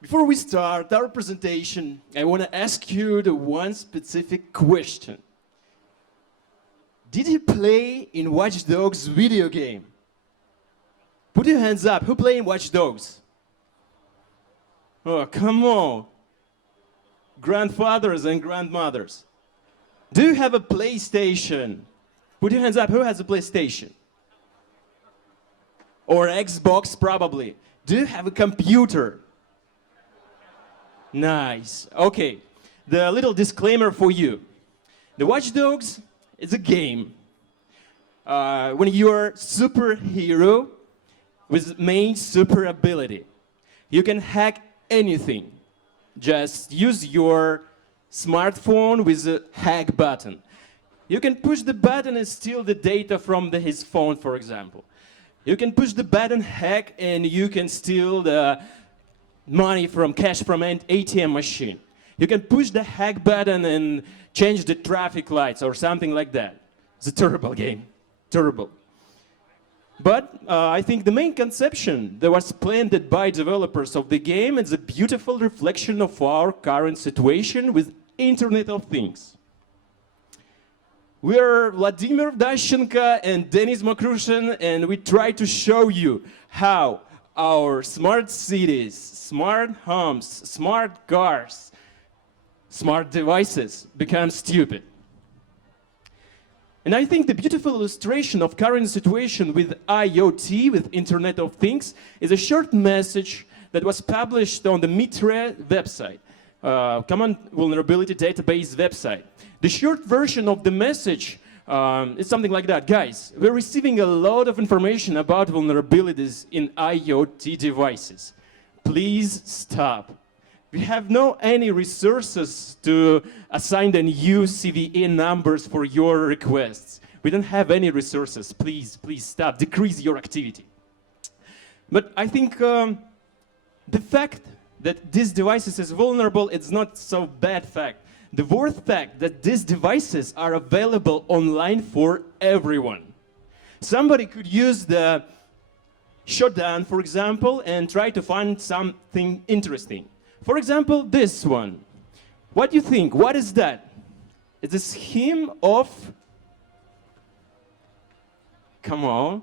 Before we start our presentation, I want to ask you the one specific question. Did you play in Watch Dogs video game? Put your hands up. Who played in Watch Dogs? Oh, come on. Grandfathers and grandmothers. Do you have a PlayStation? Put your hands up. Who has a PlayStation? Or Xbox, probably. Do you have a computer? Nice. Okay. The little disclaimer for you. The Watch Dogs is a game. When you're superhero with main super ability, you can hack anything. Just use your smartphone with a hack button. You can push the button and steal the data from his phone, for example. You can push the button hack and you can steal the money from cash from an ATM machine. You can push the hack button and change the traffic lights or something like that. It's a terrible game. Terrible. But I think the main conception that was planted by developers of the game is a beautiful reflection of our current situation with Internet of Things. We are Vladimir, Dashchenko, and Denis Makrushin, and we try to show you how our smart cities, smart homes, smart cars, smart devices become stupid. And I think the beautiful illustration of current situation with IoT, with Internet of Things, is a short message that was published on the MITRE website, Common Vulnerability Database website. The short version of the message is something like that. Guys, we're receiving a lot of information about vulnerabilities in IoT devices. Please stop. We have no any resources to assign the new CVE numbers for your requests. We don't have any resources. Please stop. Decrease your activity. But I think the fact that these devices is vulnerable, it's not so bad fact. The worst fact that these devices are available online for everyone. Somebody could use the shutdown, for example, and try to find something interesting. For example, this one. What do you think? What is that? It's a scheme of... Come on.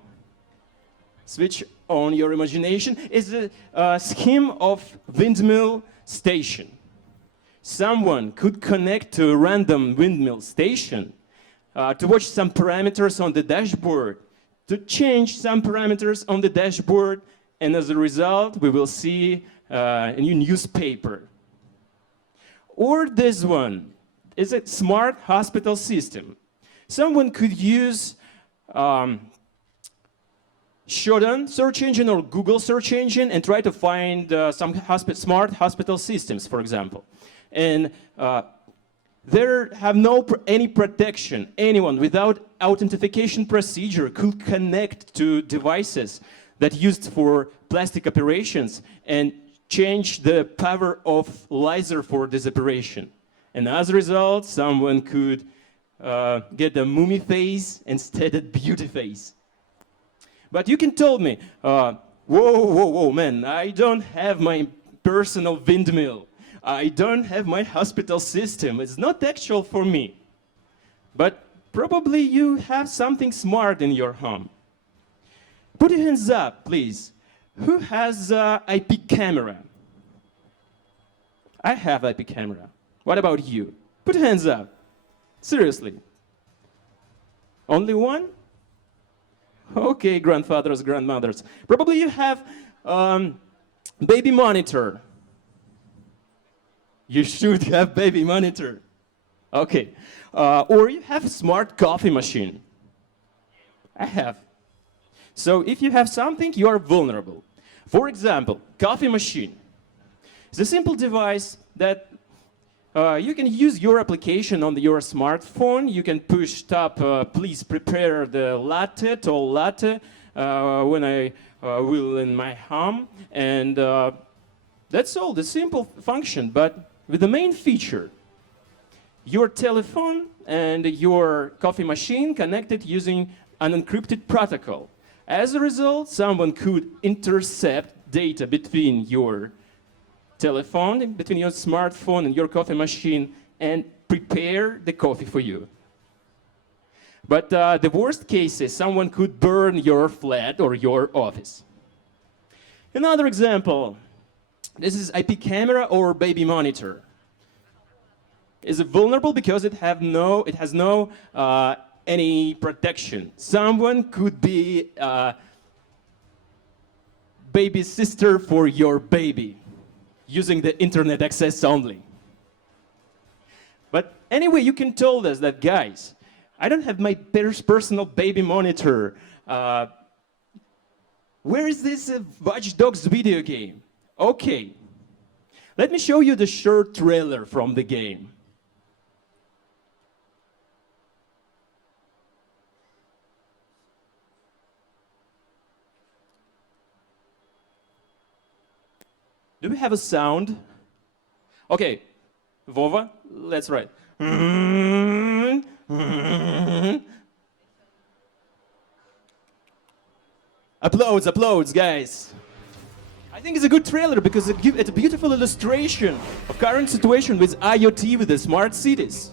Switch on your imagination. It's a scheme of windmill station. Someone could connect to a random windmill station to watch some parameters on the dashboard, to change some parameters on the dashboard, and as a result, we will see a new newspaper. Or this one is a smart hospital system. Someone could use Shodan search engine or Google search engine and try to find some smart hospital systems, for example. And there have any protection. Anyone without authentication procedure could connect to devices that used for plastic operations and change the power of laser for this operation. And as a result, someone could get a mummy face instead of beauty face. But you can tell me, whoa, man, I don't have my personal windmill. I don't have my hospital system. It's not actual for me. But probably you have something smart in your home. Put your hands up, please. Who has an IP camera? I have IP camera. What about you? Put your hands up. Seriously. Only one? Okay, grandfathers, grandmothers. Probably you have baby monitor. You should have baby monitor. Okay. Or you have a smart coffee machine. I have. So if you have something, you are vulnerable. For example, coffee machine. It's a simple device that you can use your application on your smartphone. You can push top, please prepare the latte, tall latte, when I will in my home. And that's all, the simple function, but with the main feature. Your telephone and your coffee machine connected using an encrypted protocol. As a result, someone could intercept data between your telephone, between your smartphone and your coffee machine, and prepare the coffee for you. But the worst case is someone could burn your flat or your office. Another example, this is IP camera or baby monitor. Is vulnerable because it has no any protection. Someone could be baby sister for your baby using the internet access only. But anyway, you can tell us that, guys, I don't have my personal baby monitor. Where is this Watch Dogs video game? Okay, let me show you the short trailer from the game. Do we have a sound? Okay, Vova, let's write. Applause, applause, guys. I think it's a good trailer because it's a beautiful illustration of current situation with IoT, with the smart cities.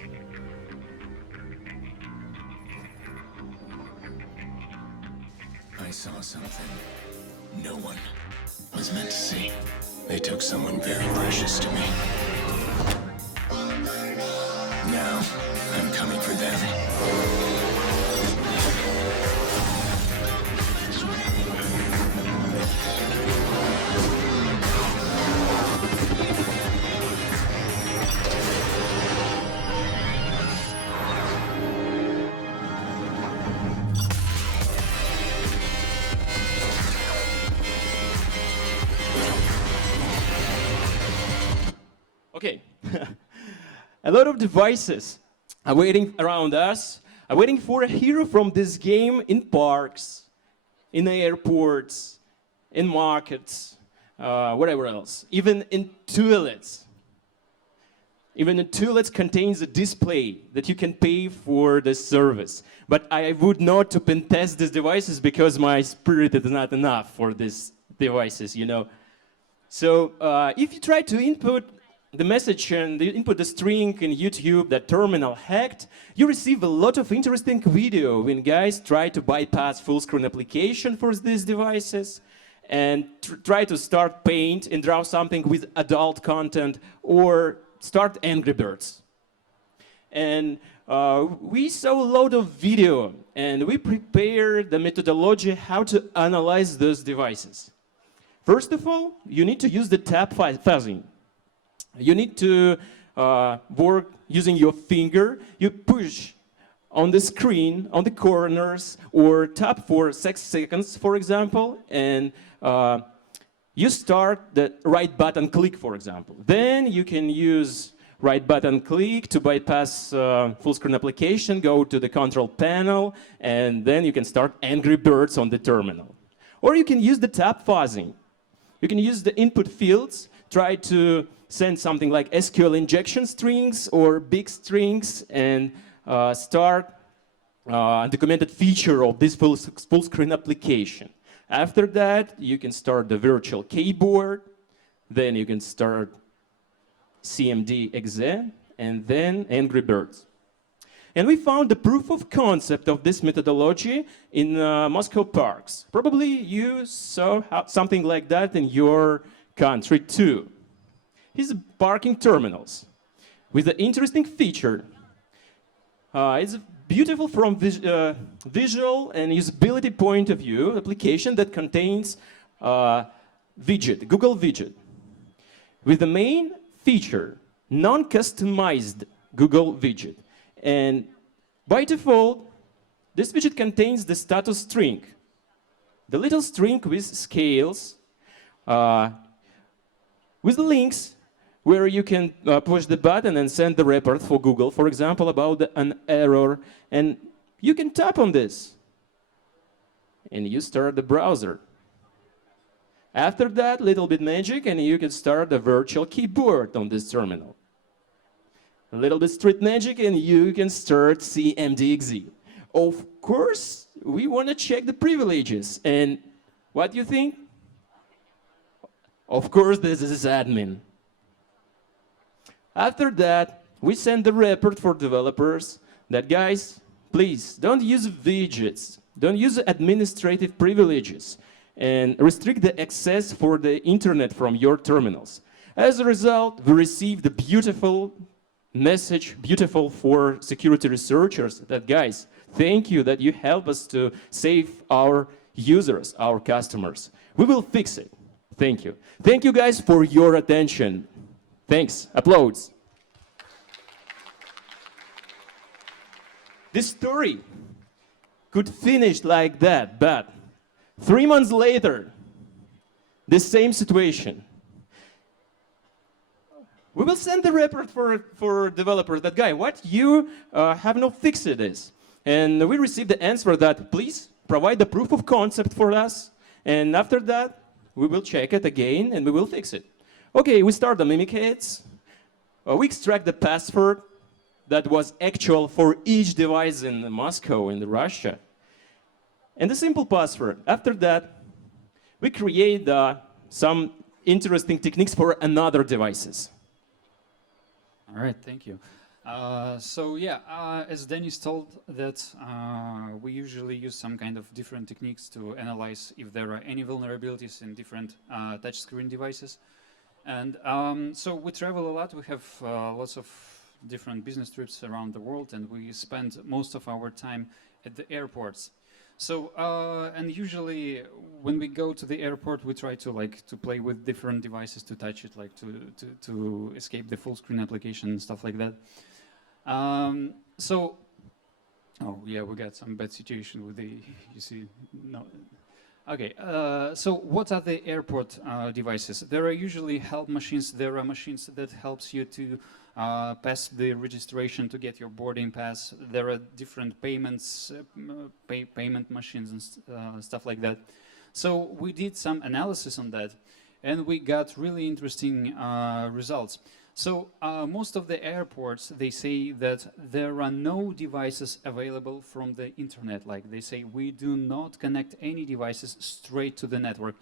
I saw something no one was meant to see. They took someone very precious to me. Now, I'm coming for them. Okay, a lot of devices are waiting around us, are waiting for a hero from this game in parks, in airports, in markets, whatever else, even in toilets. Even in toilets contains a display that you can pay for the service. But I would not to pen test these devices because my spirit is not enough for these devices, you know. So if you try to input the message and you input the string in YouTube, that terminal hacked, you receive a lot of interesting video when guys try to bypass full screen application for these devices and try to start paint and draw something with adult content or start Angry Birds. And we saw a lot of video and we prepared the methodology how to analyze those devices. First of all, you need to use the tap fuzzing. You need to work using your finger. You push on the screen, on the corners, or tap for 6 seconds, for example, and you start the right button click, for example. Then you can use right button click to bypass full screen application, go to the control panel, and then you can start Angry Birds on the terminal. Or you can use the tap fuzzing. You can use the input fields, try to send something like SQL injection strings or big strings and start undocumented feature of this full screen application. After that, you can start the virtual keyboard, then you can start CMD.exe, and then Angry Birds. And we found the proof of concept of this methodology in Moscow parks. Probably you saw something like that in your country too. Here's parking terminals with an interesting feature. It's beautiful from visual and usability point of view application that contains widget, Google widget, with the main feature, non-customized Google widget. And by default, this widget contains the status string, the little string with scales, with links where you can push the button and send the report for Google, for example, about an error, and you can tap on this, and you start the browser. After that, little bit magic, and you can start the virtual keyboard on this terminal. A little bit street magic, and you can start CMD.exe. Of course, we want to check the privileges, and what do you think? Of course, this is admin. After that, we send the report for developers that, guys, please don't use widgets, don't use administrative privileges, and restrict the access for the internet from your terminals. As a result, we received a beautiful message, beautiful for security researchers, that, guys, thank you that you help us to save our users, our customers. We will fix it. Thank you. Thank you, guys, for your attention. Thanks. Applause. This story could finish like that, but 3 months later, the same situation. We will send the report for developers that, guy, what you have not fixed this. And we received the answer that, please provide the proof of concept for us. And after that, we will check it again and we will fix it. Okay, we start the mimic-hits. We extract the password that was actual for each device in Moscow, in Russia. And the simple password. After that, we create some interesting techniques for another devices. All right, thank you. As Denis told that we usually use some kind of different techniques to analyze if there are any vulnerabilities in different touchscreen devices. And so we travel a lot. We have lots of different business trips around the world, and we spend most of our time at the airports. So, and usually when we go to the airport, we try to play with different devices to touch it, like to escape the full screen application and stuff like that. Oh yeah, we got some bad situation with the, you see, no. Okay, so what are the airport devices? There are usually help machines. There are machines that helps you to pass the registration to get your boarding pass. There are different payments, payment machines and stuff like that. So we did some analysis on that, and we got really interesting results. So most of the airports, they say that there are no devices available from the internet. Like they say, we do not connect any devices straight to the network.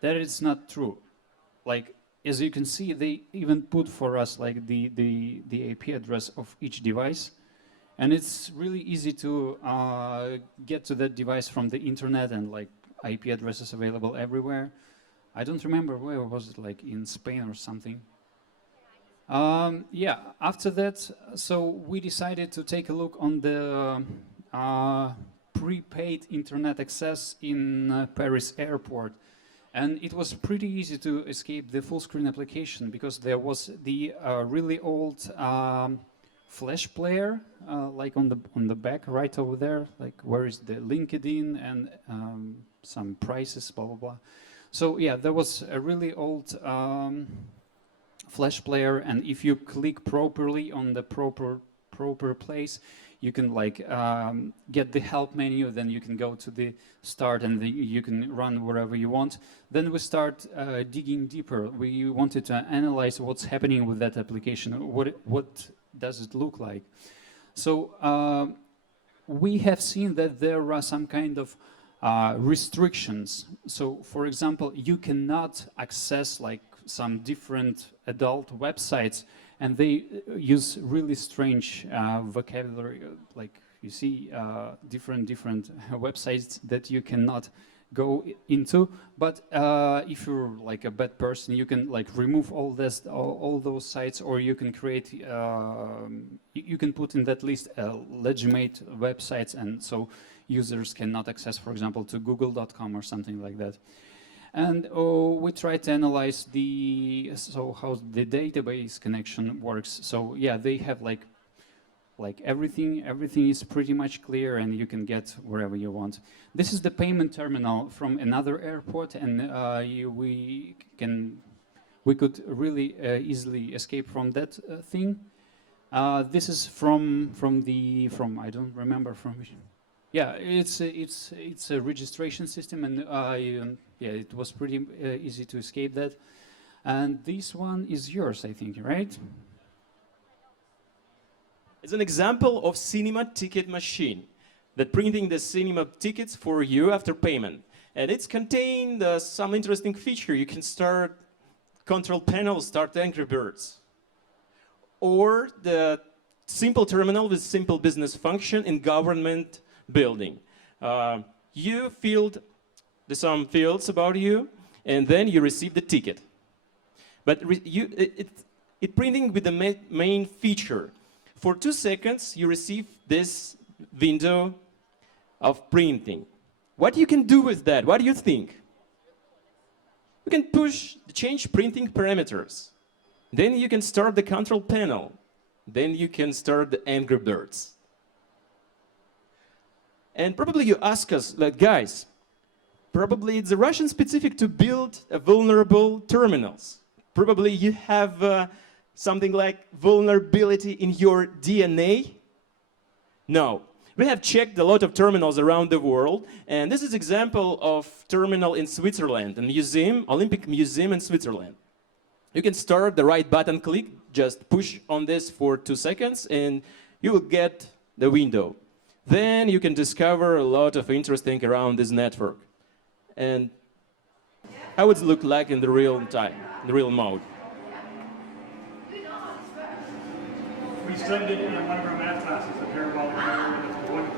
That is not true. Like, as you can see, they even put for us like the IP address of each device. And it's really easy to get to that device from the internet, and like IP addresses available everywhere. I don't remember where was it, like in Spain or something. Yeah, after that, so we decided to take a look on the prepaid internet access in Paris airport. And it was pretty easy to escape the full screen application, because there was the really old flash player, like on the back right over there, like where is the LinkedIn and some prices, blah, blah, blah. So yeah, there was a really old flash player, and if you click properly on the proper place, you can like get the help menu, then you can go to the start, and then you can run wherever you want. Then we start digging deeper. We wanted to analyze what's happening with that application. What does it look like? So we have seen that there are some kind of restrictions. So for example, you cannot access like some different adult websites, and they use really strange vocabulary. Like you see different websites that you cannot go into. But if you're like a bad person, you can like remove all those sites, or you can create, you can put in that list legitimate websites, and so users cannot access, for example, to google.com or something like that. And we try to analyze how the database connection works. So yeah, they have like everything is pretty much clear, and you can get wherever you want. This is the payment terminal from another airport, and we could really easily escape from that thing. This is from I don't remember from which. Yeah, it's a registration system, and yeah, it was pretty easy to escape that. And this one is yours, I think, right? It's an example of cinema ticket machine that printing the cinema tickets for you after payment. And it's contained some interesting feature. You can start control panel, start Angry Birds. or the simple terminal with simple business function in government building. You filled some fields about you, and then you receive the ticket. But it printing with the main feature. For 2 seconds, you receive this window of printing. What you can do with that? What do you think? You can change printing parameters. Then you can start the control panel. Then you can start the Angry Birds. And probably you ask us, like, guys, probably it's a Russian specific to build vulnerable terminals. Probably you have something like vulnerability in your DNA. No. We have checked a lot of terminals around the world, and this is an example of terminal in Switzerland, a museum, Olympic Museum in Switzerland. You can start the right button click, just push on this for 2 seconds, and you will get the window. Then you can discover a lot of interesting around this network. And how it look like in the real time, in the real mode. We studied it in one of our math classes, the parabolic mirror.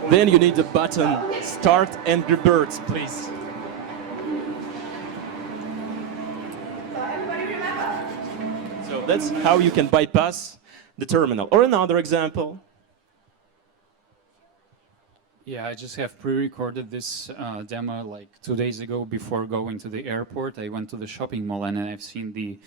Then you need the button Start Angry Birds, please. So that's how you can bypass the terminal. Or another example. Yeah, I just have pre-recorded this demo like 2 days ago before going to the airport. I went to the shopping mall and I've seen the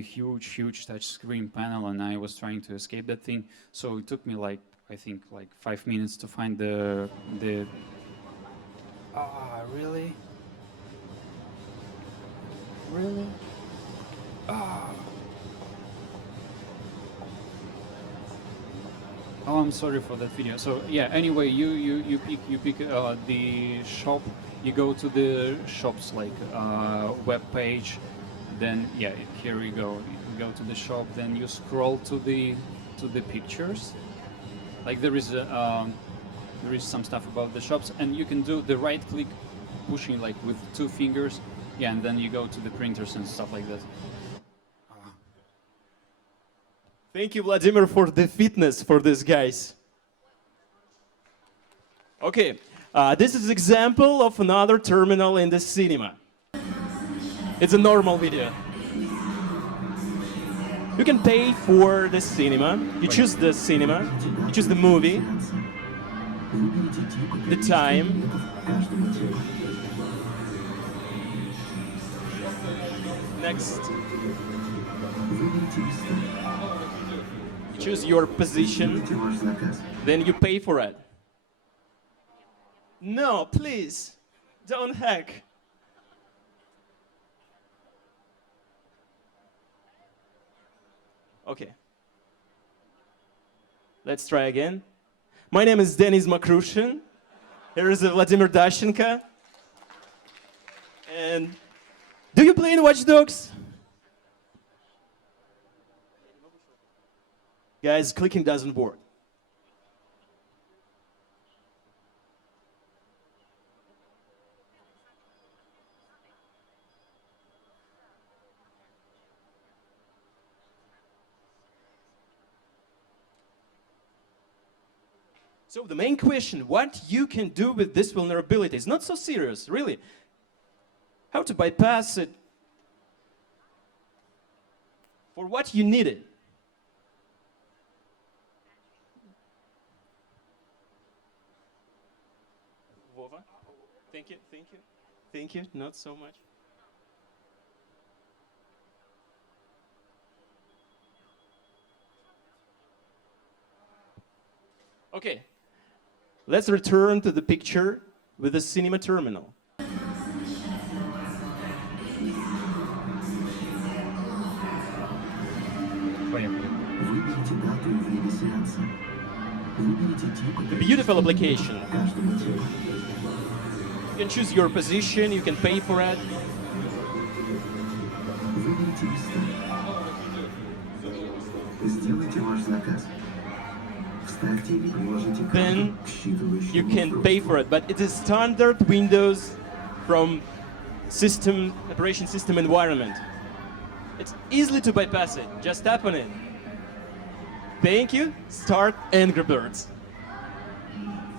huge touch screen panel, and I was trying to escape that thing. So it took me like, I think like 5 minutes to find the really? Really? Oh, I'm sorry for that video. So yeah, anyway, you pick the shop. You go to the shop's like web page. Then yeah, here we go. You go to the shop. Then you scroll to the pictures. Like there is some stuff about the shops, and you can do the right click, pushing like with 2 fingers. Yeah, and then you go to the printers and stuff like that. Thank you, Vladimir, for the fitness for these guys. Okay, this is an example of another terminal in the cinema. It's a normal video. You can pay for the cinema. You choose the cinema. You choose the movie, the time. Next. You choose your position. Then you pay for it. No, please, don't hack. Okay. Let's try again. My name is Denis Makrushin. Here is Vladimir Dashchenko. And do you play in Watch Dogs? Guys, clicking doesn't work. So the main question, what you can do with this vulnerability is not so serious, really. How to bypass it? For what you need it? Vova? Thank you, thank you. Thank you, not so much. Okay. Let's return to the picture with the cinema terminal. A beautiful application. You can choose your position, you can pay for it. Then you can pay for it, but it is standard Windows from operation system environment. It's easily to bypass it. Just tap on it. Thank you. Start Angry Birds.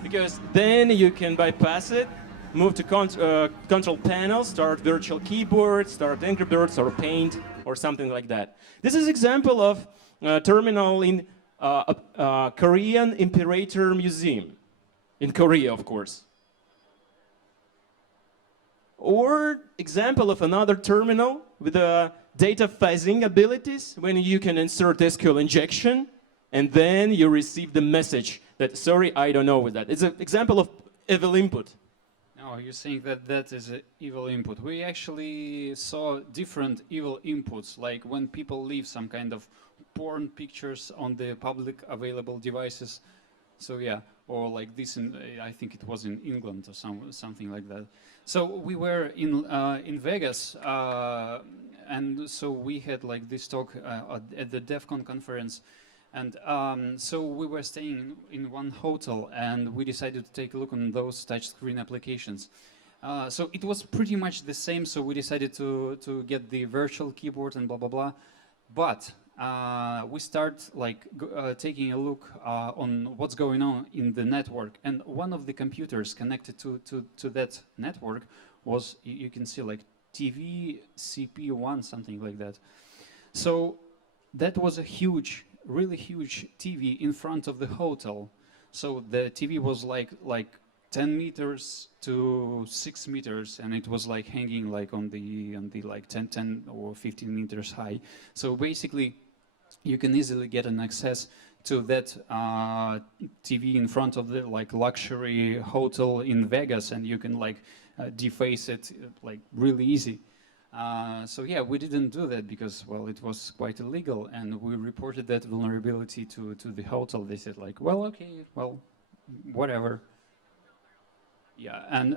Because then you can bypass it, move to control panel, start virtual keyboard, start Angry Birds or Paint or something like that. This is example of terminal in Korean Imperator Museum. In Korea, of course. Or example of another terminal with data phasing abilities when you can insert SQL injection and then you receive the message that, sorry, I don't know with that. It's an example of evil input. No, you're saying that that is an evil input. We actually saw different evil inputs, like when people leave some kind of porn pictures on the public available devices. So yeah, or like this, I think it was in England or something like that. So we were in Vegas, and so we had like this talk at the DEF CON conference. And so we were staying in one hotel, and we decided to take a look on those touchscreen applications. So it was pretty much the same, so we decided to get the virtual keyboard and blah, blah, blah. But we start like taking a look on what's going on in the network. And one of the computers connected to that network was, you can see like TV CP1, something like that. So that was a huge, really huge TV in front of the hotel. So the TV was like 10 meters to 6 meters, and it was like hanging like on the like 10 or 15 meters high. So basically, you can easily get an access to that TV in front of the like luxury hotel in Vegas, and you can like deface it like really easy. So yeah, we didn't do that because, well, it was quite illegal, and we reported that vulnerability to the hotel. They said like, well, okay, well, whatever. Yeah, and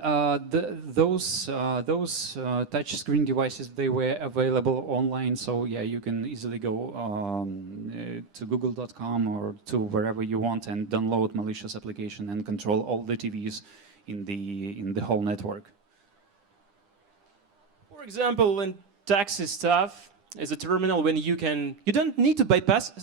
those touchscreen devices, they were available online, so yeah, you can easily go to google.com or to wherever you want and download malicious application and control all the TVs in the whole network. For example, in taxi stuff is a terminal when you don't need to bypass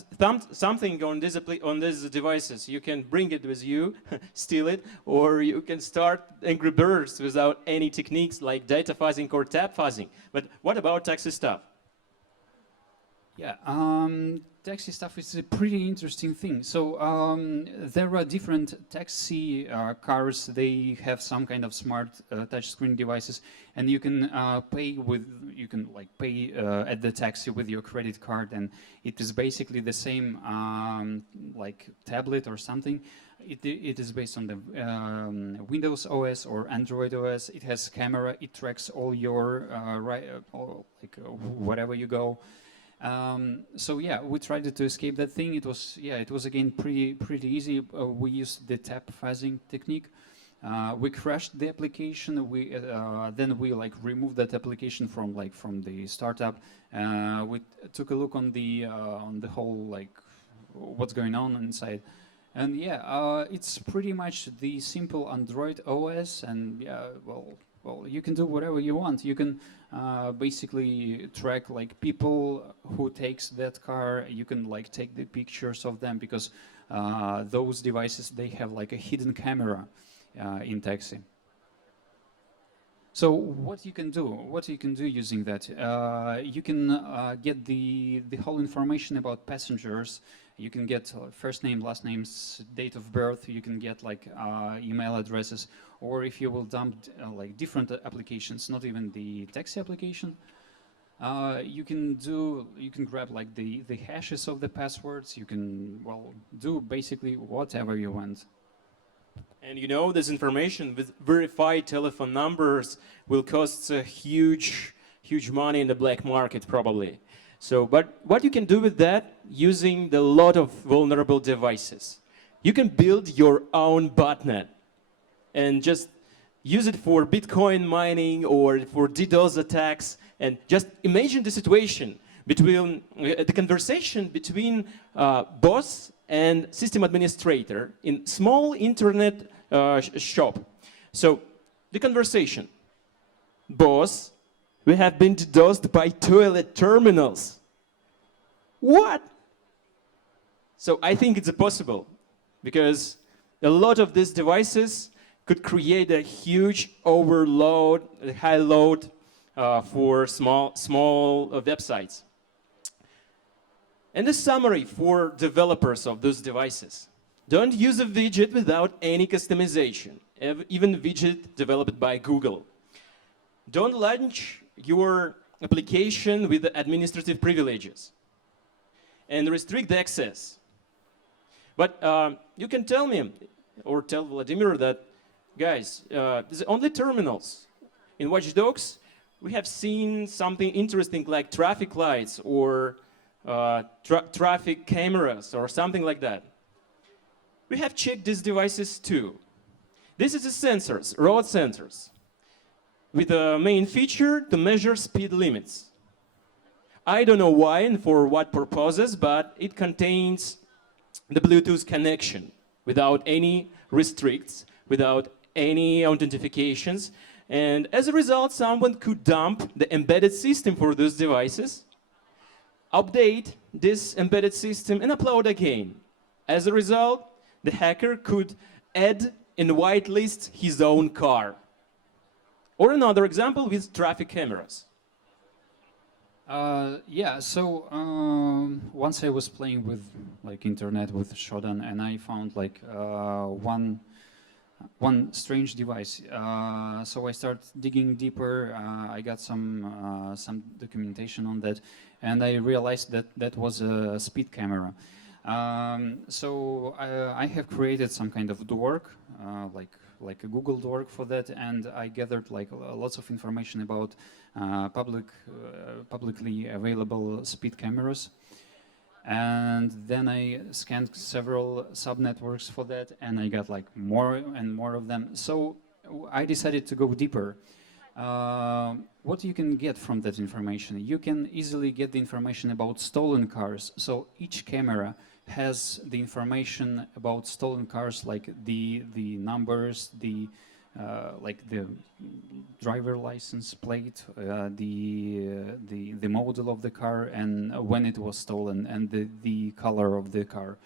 something on these devices. You can bring it with you, steal it, or you can start Angry Birds without any techniques like data fuzzing or tab fuzzing. But what about taxi stuff? Yeah, taxi stuff is a pretty interesting thing. So there are different taxi cars. They have some kind of smart touchscreen devices, and you can pay at the taxi with your credit card, and it is basically the same like tablet or something. It is based on the Windows OS or Android OS. It has camera. It tracks all your wherever you go. So yeah, we tried to escape that thing. It was again pretty easy. We used the tap fuzzing technique. We crashed the application. Then we like removed that application from the startup. We took a look on the whole like what's going on inside. And yeah, it's pretty much the simple Android OS, and yeah, well, you can do whatever you want. You can basically track like people who takes that car. You can like take the pictures of them because those devices, they have like a hidden camera in taxi. So what you can do using that, you can get the whole information about passengers. You can get first name, last names, date of birth. You can get like email addresses, or if you will dump like different applications, not even the taxi application, you can grab like the hashes of the passwords. You can, well, do basically whatever you want. And you know, this information with verified telephone numbers will cost huge money in the black market probably. So, but what you can do with that using the lot of vulnerable devices? You can build your own botnet and just use it for Bitcoin mining or for DDoS attacks. And just imagine the situation between the conversation between boss and system administrator in small internet shop. So the conversation, boss, we have been DDoSed by toilet terminals. What? So I think it's possible, because a lot of these devices could create a huge overload, a high load for small websites. And a summary for developers of those devices. Don't use a widget without any customization, even a widget developed by Google. Don't launch your application with administrative privileges. And restrict access. But you can tell me, or tell Vladimir that, guys, there's only terminals. In Watch Dogs, we have seen something interesting like traffic lights or traffic cameras or something like that. We have checked these devices too. This is the sensors, road sensors, with a main feature to measure speed limits. I don't know why and for what purposes, but it contains the Bluetooth connection without any restricts, without any authentications. And as a result, someone could dump the embedded system for those devices, update this embedded system, and upload again. As a result, the hacker could add and whitelist his own car. Or another example with traffic cameras. Yeah, so once I was playing with like internet with Shodan, and I found like one strange device. So I started digging deeper. I got some documentation on that, and I realized that that was a speed camera. So I have created some kind of dork, like a Google dork for that, and I gathered like lots of information about publicly available speed cameras. And then I scanned several subnetworks for that, and I got like more and more of them. So I decided to go deeper. What you can get from that information? You can easily get the information about stolen cars. So each camera has the information about stolen cars, like the numbers, like the driver license plate, the model of the car, and when it was stolen, and the color of the car.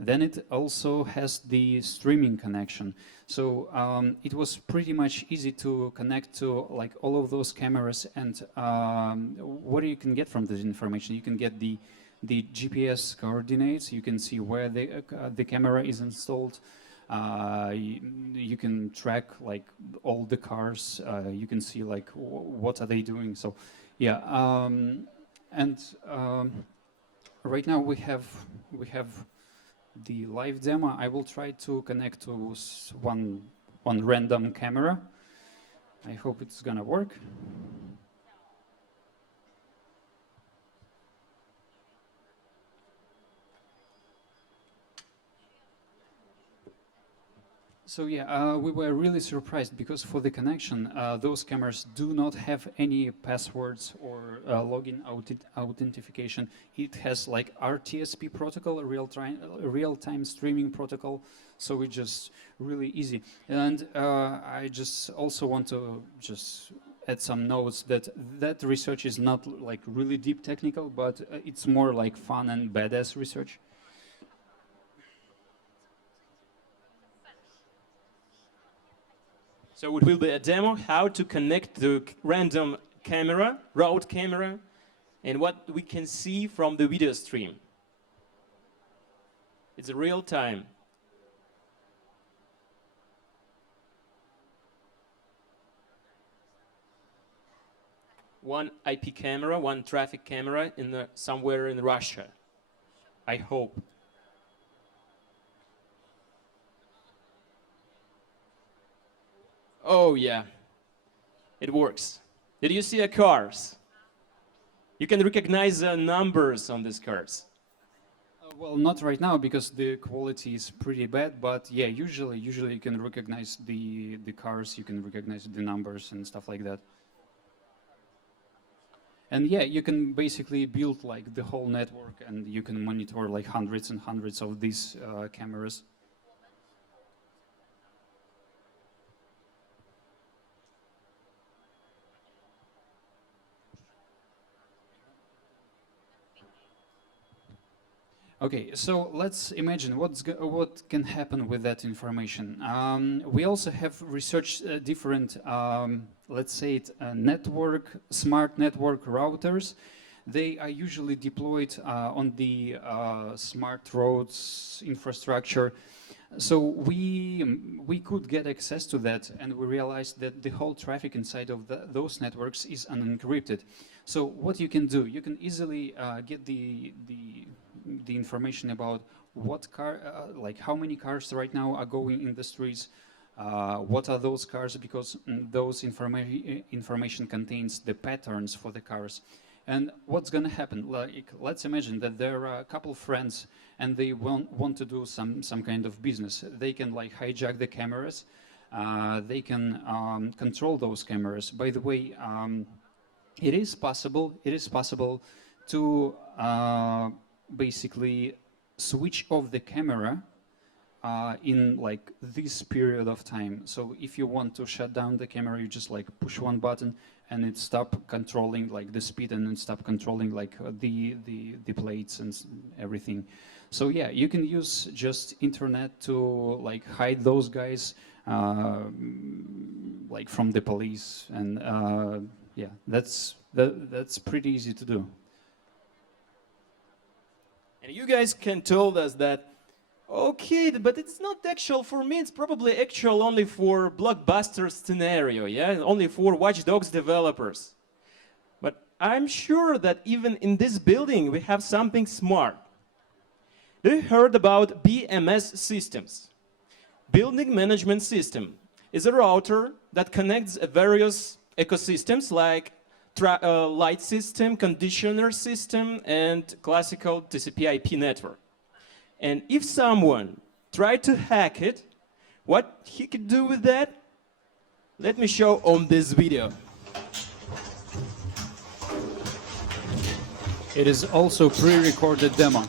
Then it also has the streaming connection. So it was pretty much easy to connect to like all of those cameras. And what you can get from this information? You can get the GPS coordinates. You can see where the camera is installed. You can track like all the cars. You can see like what are they doing. So yeah, and right now we have the live demo. I will try to connect to one random camera. I hope it's gonna work. So yeah, we were really surprised because for the connection, those cameras do not have any passwords or login authentication. It has like RTSP protocol, real-time streaming protocol, so it's just really easy. And I just also want to just add some notes that research is not like really deep technical, but it's more like fun and badass research. So it will be a demo how to connect the random camera, road camera, and what we can see from the video stream. It's real time. One IP camera, one traffic camera somewhere in Russia. I hope. Oh yeah, it works. Did you see the cars? You can recognize the numbers on these cars. Well, not right now because the quality is pretty bad. But yeah, usually you can recognize the cars. You can recognize the numbers and stuff like that. And yeah, you can basically build like the whole network, and you can monitor like hundreds and hundreds of these cameras. Okay, so let's imagine what can happen with that information. We also have researched different, let's say it, smart network routers. They are usually deployed on the smart roads infrastructure. So we could get access to that, and we realized that the whole traffic inside of those networks is unencrypted. So what you can do, you can easily get the information about what car, like how many cars right now are going in the streets, what are those cars, because those information contains the patterns for the cars. And what's going to happen? Like, let's imagine that there are a couple friends and they want to do some kind of business. They can like hijack the cameras. They can control those cameras. By the way, it is possible to basically switch off the camera in like this period of time. So if you want to shut down the camera, you just like push one button and it stop controlling like the speed, and then stop controlling like the plates and everything. So yeah, you can use just internet to like hide those guys like from the police, and yeah, that's pretty easy to do. And you guys can tell us that, okay, but it's not actual for me, it's probably actual only for blockbuster scenario, yeah? Only for Watch Dogs developers. But I'm sure that even in this building we have something smart. Do you heard about BMS systems? Building Management System is a router that connects various ecosystems like light system, conditioner system, and classical TCP/IP network. And if someone tried to hack it, what he could do with that? Let me show on this video. It is also pre-recorded demo.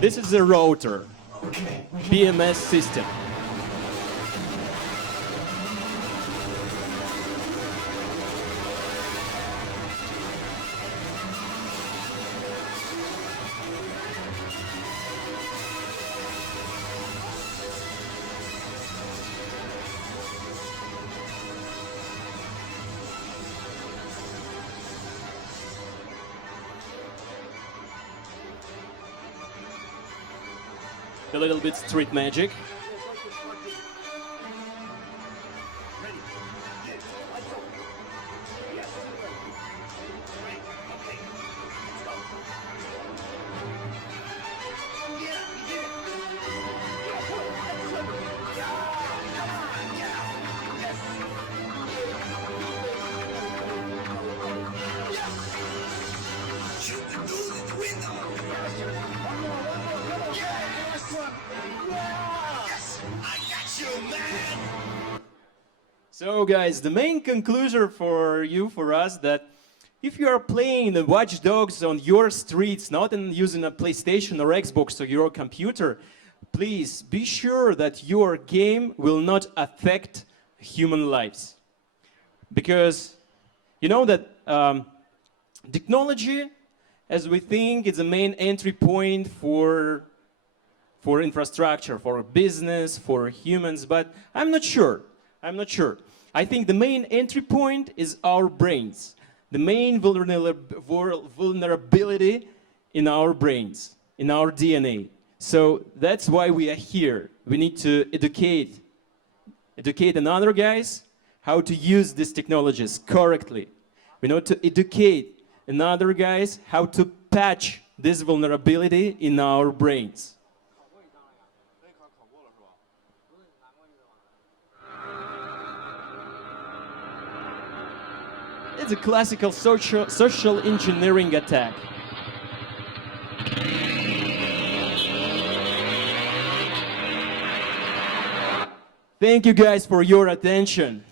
This is a router, BMS system. A little bit street magic. So guys, the main conclusion for us, that if you are playing the Watch Dogs on your streets, not using a PlayStation or Xbox or your computer, please be sure that your game will not affect human lives. Because you know that technology, as we think, is the main entry point for infrastructure, for business, for humans, but I'm not sure. I think the main entry point is our brains. The main vulnerability in our brains, in our DNA. So that's why we are here. We need to educate another guys how to use these technologies correctly. We need to educate another guys how to patch this vulnerability in our brains. It's a classical social engineering attack. Thank you guys for your attention.